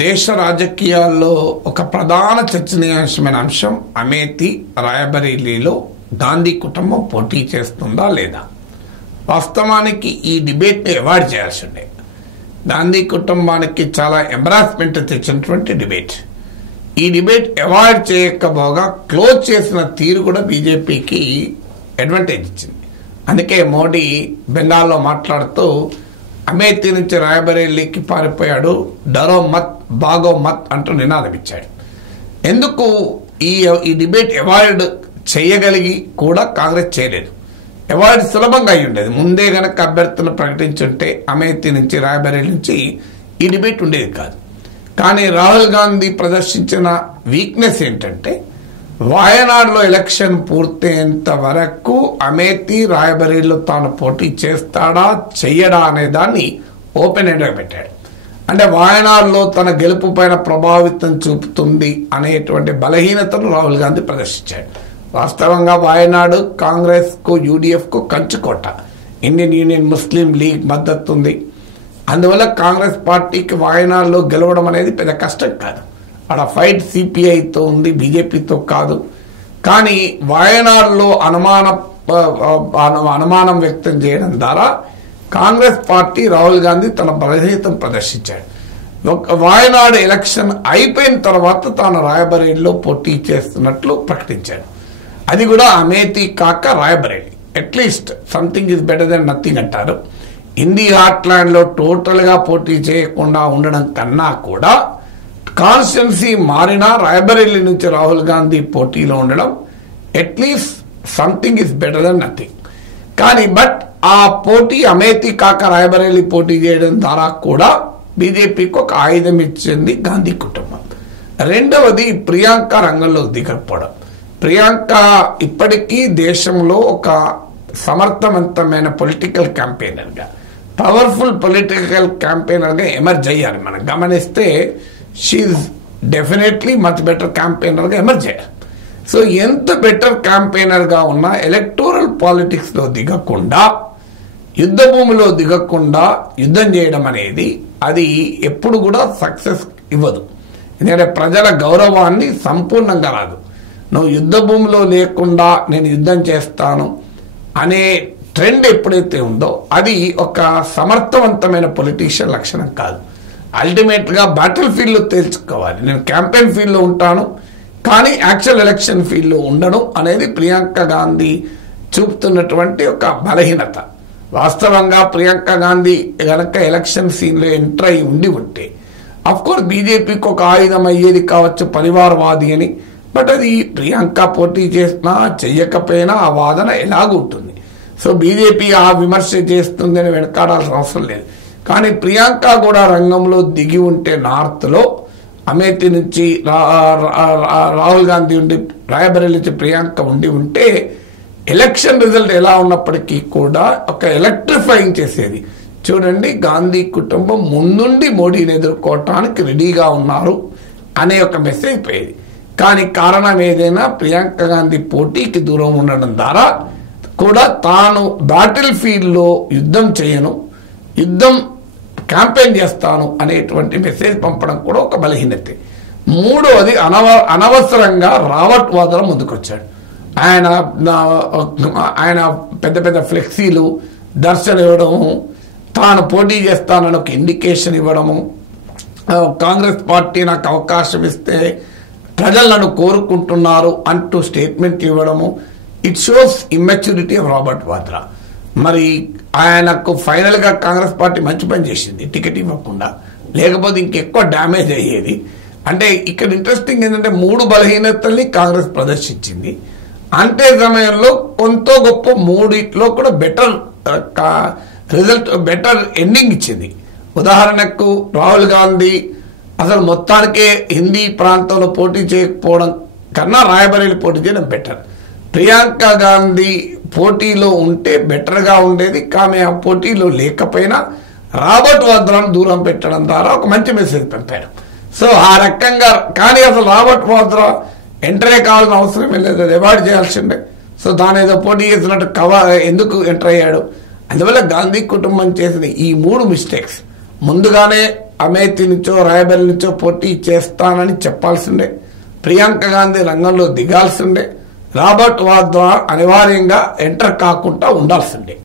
దేశ రాజకీయాల్లో ఒక ప్రధాన చర్చనీయాంశమైన అంశం అమేథీ రాయబరేలీలో గాంధీ కుటుంబం పోటీ చేస్తుందా లేదా. వాస్తవానికి ఈ డిబేట్ని అవాయిడ్ చేయాల్సి ఉండే. గాంధీ కుటుంబానికి చాలా ఎంబరాస్మెంట్ తెచ్చినటువంటి డిబేట్. ఈ డిబేట్ అవాయిడ్ చేయకపోగా క్లోజ్ చేసిన తీరు కూడా బీజేపీకి అడ్వాంటేజ్ ఇచ్చింది. అందుకే మోడీ బెంగాల్లో మాట్లాడుతూ అమేథీ నుంచి రాయబరేలీకి పారిపోయాడు, డరో మత్ బాగో మత్ అంటూ నినాదం ఇచ్చాడు. ఎందుకు ఈ డిబేట్ అవాయిడ్ చేయగలిగి కూడా కాంగ్రెస్ చేయలేదు. అవాయిడ్ సులభంగా అయి ఉండేది. ముందే గనక అభ్యర్థులను ప్రకటించుంటే అమేథీ నుంచి రాయబరేలీ నుంచి ఈ డిబేట్ ఉండేది కాదు. కానీ రాహుల్ గాంధీ ప్రదర్శించిన వీక్నెస్ ఏంటంటే వాయనాడులో ఎలక్షన్ పూర్తయ్యేంత వరకు అమేథీ రాయబరేలీలో తాను పోటీ చేస్తాడా చెయ్యడా అనే దాన్ని ఓపెన్ ఎండ్గా పెట్టాడు. అంటే వాయనాడులో తన గెలుపు పైన ప్రభావితం చూపుతుంది అనేటువంటి బలహీనతను రాహుల్ గాంధీ ప్రదర్శించాడు. వాస్తవంగా వాయనాడు కాంగ్రెస్ కు యూడిఎఫ్ కు కంచుకోట. ఇండియన్ యూనియన్ ముస్లిం లీగ్ మద్దతు ఉంది. అందువల్ల కాంగ్రెస్ పార్టీకి వాయనాడులో గెలవడం అనేది పెద్ద కష్టం కాదు. అక్కడ ఫైట్ సిపిఐతో ఉంది, బీజేపీతో కాదు. కానీ వాయనాడులో అనుమానం వ్యక్తం చేయడం ద్వారా కాంగ్రెస్ పార్టీ రాహుల్ గాంధీ తన బలహీనతను ప్రదర్శించాడు. వాయనాడు ఎలక్షన్ అయిపోయిన తర్వాత తాను రాయబరేలీలో పోటీ చేస్తున్నట్లు ప్రకటించాడు. అది కూడా అమేథీ కాక Raebareli. At least something is better than nothing అంటారు. ఇండి హార్ట్లాండ్ లో టోటల్ గా పోటీ చేయకుండా ఉండడం కన్నా కూడా కాన్స్టిట్యున్సీ మారినా రాయబరేలీ నుంచి రాహుల్ గాంధీ పోటీలో ఉండడం at least something is better than nothing. కానీ బట్ ఆ పోటీ అమేథీ కాక రాయబరేలీ పోటీ చేయడం ద్వారా కూడా బీజేపీకి ఒక ఆయుధం ఇచ్చింది గాంధీ కుటుంబం. రెండవది ప్రియాంక రంగంలో దిగకపోవడం. ప్రియాంక ఇప్పటికీ దేశంలో ఒక సమర్థవంతమైన పొలిటికల్ క్యాంపెయినర్గా, పవర్ఫుల్ పొలిటికల్ క్యాంపెయినర్గా ఎమర్జ్ అయ్యారు. మనం గమనిస్తే షీఈ్ డెఫినెట్లీ మచ్ బెటర్ క్యాంపెయినర్గా ఎమర్జ్ అయ్యారు. సో ఎంత బెటర్ క్యాంపెయినర్గా ఉన్నా ఎలక్టోరల్ పాలిటిక్స్లో దిగకుండా, యుద్ధ భూమిలో దిగకుండా యుద్ధం చేయడం అనేది అది ఎప్పుడు కూడా సక్సెస్ ఇవ్వదు. ఎందుకంటే ప్రజల గౌరవాన్ని సంపూర్ణంగా రాదు. నువ్వు యుద్ధ భూమిలో లేకుండా నేను యుద్ధం చేస్తాను అనే ట్రెండ్ ఎప్పుడైతే ఉందో అది ఒక సమర్థవంతమైన పొలిటీషియన్ లక్షణం కాదు. అల్టిమేట్గా బ్యాటిల్ ఫీల్డ్లో తేల్చుకోవాలి. నేను క్యాంపెయిన్ ఫీల్డ్లో ఉంటాను కానీ యాక్చువల్ ఎలక్షన్ ఫీల్డ్లో ఉండను అనేది ప్రియాంక గాంధీ చూపుతున్నటువంటి ఒక బలహీనత. వాస్తవంగా ప్రియాంక గాంధీ గనక ఎలక్షన్ సీన్లో ఎంటర్ అయి ఉంటే అఫ్కోర్స్ బీజేపీకి ఒక ఆయుధం అయ్యేది కావచ్చు పరివారవాది అని. బట్ అది ప్రియాంక పోటీ చేసినా చెయ్యకపోయినా ఆ వాదన ఎలాగూ ఉంటుంది. సో బీజేపీ ఆ విమర్శ చేస్తుంది అని వెనకాడాల్సిన అవసరం లేదు. కానీ ప్రియాంక కూడా రంగంలో దిగి ఉంటే నార్త్లో అమేథీ నుంచి రాహుల్ గాంధీ ఉండి రాయబరేలీ నుంచి ప్రియాంక ఉంటే ఎలక్షన్ రిజల్ట్ ఎలా ఉన్నప్పటికీ కూడా ఒక ఎలక్ట్రిఫైయింగ్ చేసేది. చూడండి, గాంధీ కుటుంబం ముందుండి మోడీని ఎదుర్కోవటానికి రెడీగా ఉన్నారు అనే ఒక మెసేజ్ పోయేది. కానీ కారణం ఏదైనా ప్రియాంక గాంధీ పోటీకి దూరం ఉండడం ద్వారా కూడా తాను బ్యాటిల్ ఫీల్డ్లో యుద్ధం చేయను, యుద్ధం క్యాంపెయిన్ చేస్తాను అనేటువంటి మెసేజ్ పంపడం కూడా ఒక బలహీనతే. మూడవది అనవసరంగా రాబర్ట్ వాద్రా ముందుకొచ్చాడు. ఆయన పెద్ద పెద్ద ఫ్లెక్సీలు దర్శనం ఇవ్వడము, తాను పోటీ చేస్తానని ఒక ఇండికేషన్ ఇవ్వడము, కాంగ్రెస్ పార్టీ నాకు అవకాశం ఇస్తే ప్రజలు నన్ను కోరుకుంటున్నారు అంటూ స్టేట్మెంట్ ఇవ్వడము. It shows immaturity of Robert Vadra. మరి ఆయనకు ఫైనల్గా కాంగ్రెస్ పార్టీ మంచి పని చేసింది టికెట్ ఇవ్వకుండా, లేకపోతే ఇంకెక్కువ డ్యామేజ్ అయ్యేది. అంటే ఇక్కడ ఇంట్రెస్టింగ్ ఏంటంటే మూడు బలహీనతల్ని కాంగ్రెస్ ప్రదర్శించింది. అంతే సమయంలో కొంత గొప్ప మూడిట్లో కూడా బెటర్ రిజల్ట్, బెటర్ ఎండింగ్ ఇచ్చింది. ఉదాహరణకు రాహుల్ గాంధీ అసలు మొత్తానికే హిందీ ప్రాంతంలో పోటీ చేయకపోవడం కన్నా రాయబరేలీ పోటీ చేయడం బెటర్. ప్రియాంక గాంధీ పోటీలో ఉంటే బెటర్గా ఉండేది. కానీ ఆ పోటీలో లేకపోయినా రాబర్ట్ వాద్రాను దూరం పెట్టడం ద్వారా ఒక మంచి మెసేజ్ పంపారు. సో ఆ రకంగా కానీ అసలు రాబర్ట్ వాద్రా ఎంటరే కావాల్సిన అవసరం లేదు, అది అవాయిడ్ చేయాల్సిందే. సో దాని ఏదో పోటీ చేసినట్టు ఎందుకు ఎంటర్ అయ్యాడు. అందువల్ల గాంధీ కుటుంబం చేసిన ఈ మూడు మిస్టేక్స్ ముందుగానే అమేథీ నుంచో రాయబరేలీ నుంచో పోటీ చేస్తానని చెప్పాల్సిందే. ప్రియాంక గాంధీ రంగంలో దిగాల్సిందే. రాబర్ట్ వాద్రా అనివార్యంగా ఎంటర్ కాకుండా ఉండాల్సిందే.